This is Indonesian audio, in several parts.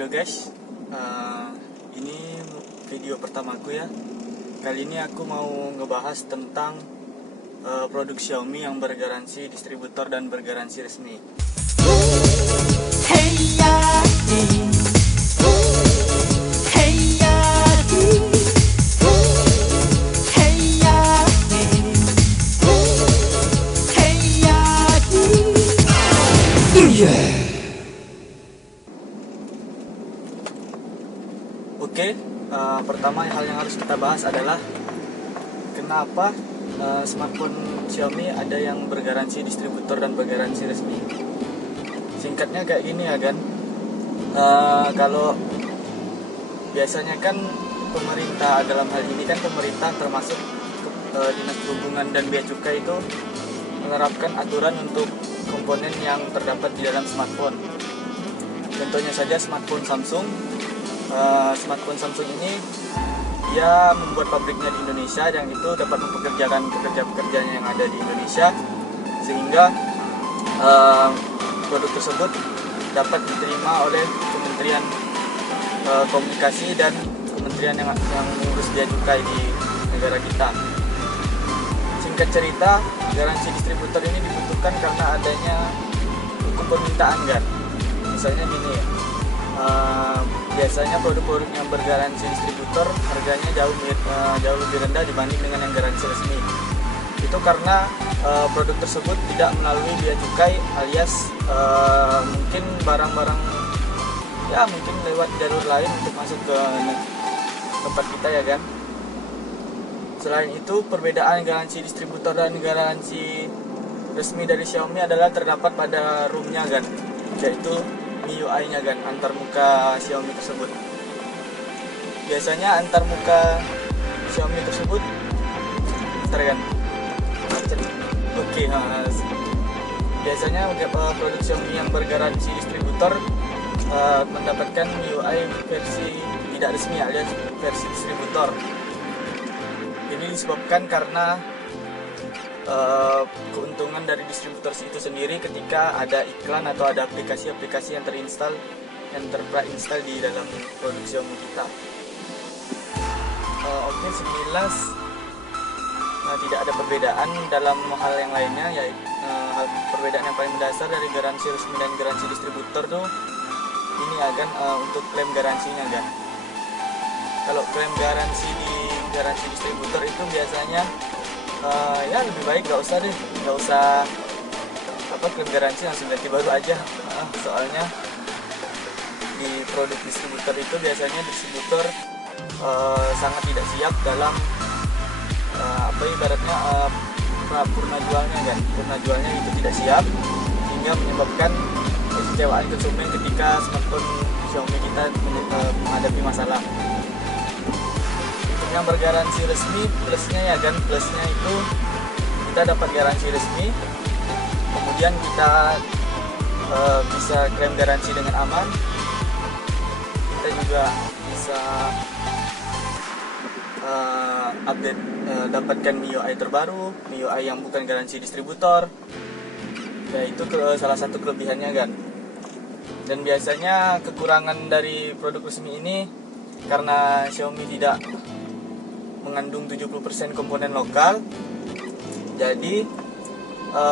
Halo guys, ini video pertamaku ya. Kali ini aku mau ngebahas tentang produk Xiaomi yang bergaransi distributor dan bergaransi resmi. Oke, pertama hal yang harus kita bahas adalah kenapa smartphone Xiaomi ada yang bergaransi distributor dan bergaransi resmi. Singkatnya kayak gini ya kan, kalau biasanya kan pemerintah, dalam hal ini kan pemerintah termasuk Dinas Perhubungan dan Bea Cukai itu menerapkan aturan untuk komponen yang terdapat di dalam smartphone. Contohnya saja smartphone Samsung. Smartphone Samsung ini dia membuat pabriknya di Indonesia, yang itu dapat mempekerjakan pekerja-pekerjanya yang ada di Indonesia, sehingga produk tersebut dapat diterima oleh Kementerian Komunikasi dan kementerian yang mengurus bea cukai di negara kita. Singkat cerita, garansi distributor ini dibutuhkan karena adanya hukum permintaan kan. Misalnya gini, biasanya produk-produk yang bergaransi distributor harganya jauh lebih rendah dibanding dengan yang garansi resmi. Itu karena produk tersebut tidak melalui bea cukai, alias mungkin barang-barang ya mungkin lewat jalur lain untuk masuk ke tempat kita ya kan. Selain itu, perbedaan garansi distributor dan garansi resmi dari Xiaomi adalah terdapat pada ROM-nya kan, yaitu MIUI-nya kan, antarmuka Xiaomi tersebut. Biasanya antarmuka Xiaomi tersebut kan. Oke, biasanya produk Xiaomi yang bergaransi distributor mendapatkan MIUI versi tidak resmi alias versi distributor. Ini disebabkan karena keuntungan dari distributor itu sendiri ketika ada iklan atau ada aplikasi-aplikasi yang terinstall di dalam produk Xiaomi kita. Oke, sekilas tidak ada perbedaan dalam hal yang lainnya, yaitu perbedaan yang paling mendasar dari garansi resmi dan garansi distributor tuh ini akan untuk klaim garansinya kan. Kalau klaim garansi di garansi distributor itu biasanya ya lebih baik nggak usah klaim garansi, langsung ganti baru aja. Soalnya di produk distributor itu biasanya distributor sangat tidak siap dalam ibaratnya purna jualnya itu tidak siap, sehingga menyebabkan kekecewaan konsumen ketika smartphone Xiaomi kita menghadapi masalah. Yang bergaransi resmi, plusnya itu kita dapat garansi resmi, kemudian kita bisa klaim garansi dengan aman, kita juga bisa dapatkan MIUI terbaru, MIUI yang bukan garansi distributor, yaitu salah satu kelebihannya kan. Dan biasanya kekurangan dari produk resmi ini karena Xiaomi tidak mengandung 70% komponen lokal, jadi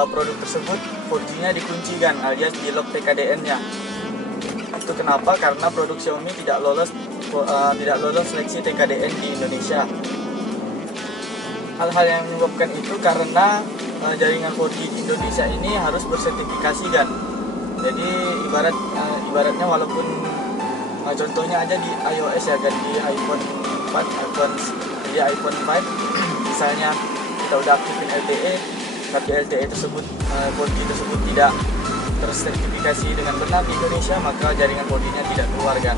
produk tersebut 4G-nya dikuncikan alias di lock TKDN-nya. Itu kenapa? Karena produk Xiaomi tidak lolos seleksi TKDN di Indonesia. Hal-hal yang menyebabkan itu karena jaringan 4G di Indonesia ini harus bersertifikasi kan. Jadi ibaratnya walaupun contohnya aja di iOS ya kan, di iPhone 5 misalnya kita udah aktifin LTE, tapi LTE tersebut 4G tersebut tidak tersertifikasi dengan benar di Indonesia, maka jaringan 4G-nya tidak keluar kan.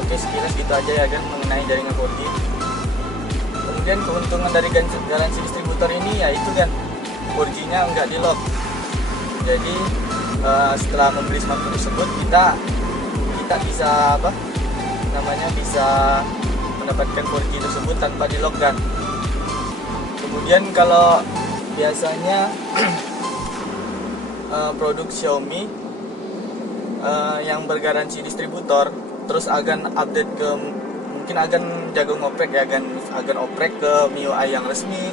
Oke, sekilas gitu aja ya kan mengenai jaringan 4G. Kemudian keuntungan dari garansi distributor ini yaitu kan 4G-nya nggak di lock. Jadi setelah membeli smartphone tersebut kita bisa bisa mendapatkan 4G tersebut tanpa di lock kan. Kemudian kalau biasanya produk Xiaomi yang bergaransi distributor terus akan update ke, mungkin akan jago ngoprek ya, akan oprek ke MIUI yang resmi,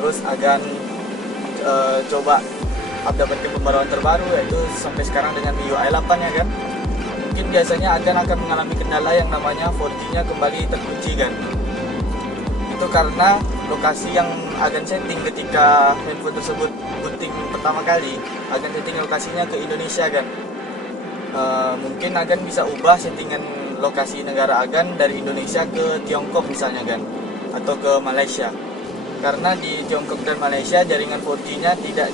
terus akan coba update pembaruan terbaru, yaitu sampai sekarang dengan MIUI 8 ya kan. Mungkin biasanya akan mengalami kendala yang namanya 4G-nya kembali terkunci kan. Itu karena lokasi yang akan setting ketika handphone tersebut booting pertama kali, akan setting lokasinya ke Indonesia kan. Mungkin akan bisa ubah settingan lokasi negara agan dari Indonesia ke Tiongkok misalnya kan, atau ke Malaysia. Karena di Tiongkok dan Malaysia jaringan 4G-nya tidak,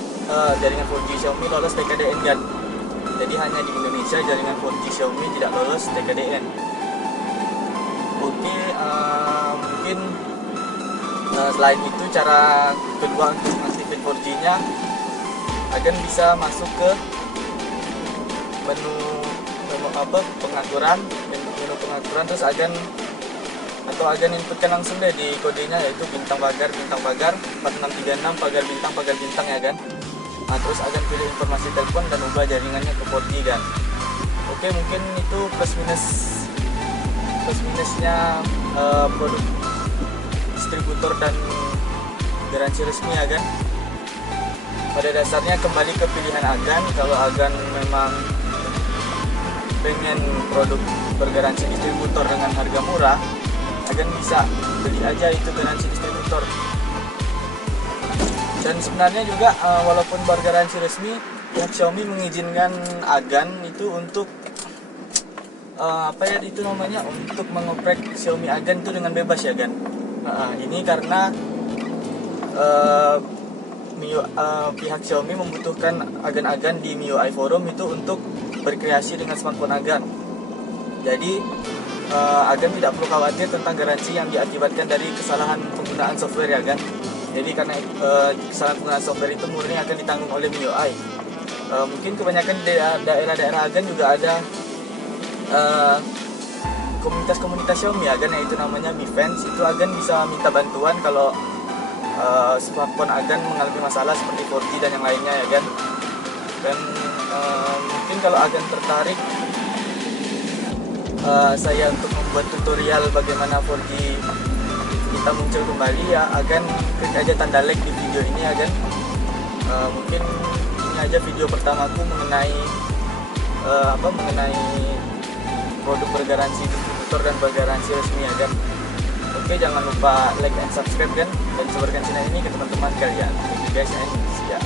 jaringan 4G Xiaomi lolos TKDN kan. Jadi hanya di Indonesia jaringan 4G Xiaomi tidak lolos TKDN. Oke, mungkin selain itu cara kedua untuk mengaktifkan 4G-nya akan bisa masuk ke menu pengaturan, terus akan inputkan langsung deh di kodenya, yaitu bintang pagar 4636 pagar bintang ya kan. Nah, terus akan pilih informasi telepon dan ubah jaringannya ke 4G kan. Oke, mungkin itu plus minusnya produk distributor dan garansi resmi ya kan. Pada dasarnya kembali ke pilihan agan. Kalau agan memang pengen produk bergaransi distributor dengan harga murah, agan bisa beli aja itu garansi distributor. Dan sebenarnya juga walaupun bergaransi resmi, pihak Xiaomi mengizinkan agan itu untuk untuk mengoprek Xiaomi agan itu dengan bebas ya kan. Ini karena pihak Xiaomi membutuhkan agan-agan di MIUI Forum itu untuk berkreasi dengan smartphone agan. Jadi agan tidak perlu khawatir tentang garansi yang diakibatkan dari kesalahan penggunaan software ya kan. Jadi karena kesalahan penggunaan software itu murni akan ditanggung oleh MIUI. Mungkin kebanyakan daerah-daerah agan juga ada komunitas Xiaomi agan, yaitu namanya Mi Fans. Itu agan bisa minta bantuan kalau smartphone agan mengalami masalah seperti 4G dan yang lainnya ya kan. Dan mungkin kalau agan tertarik saya untuk membuat tutorial bagaimana 4G kita muncul kembali ya, agan klik aja tanda like di video ini ya kan. Mungkin ini aja video pertamaku mengenai produk bergaransi distributor dan bergaransi resmi ya kan. Oke, jangan lupa like and subscribe kan, dan sebarkan channel ini ke teman-teman kalian. Thank you guys and see ya.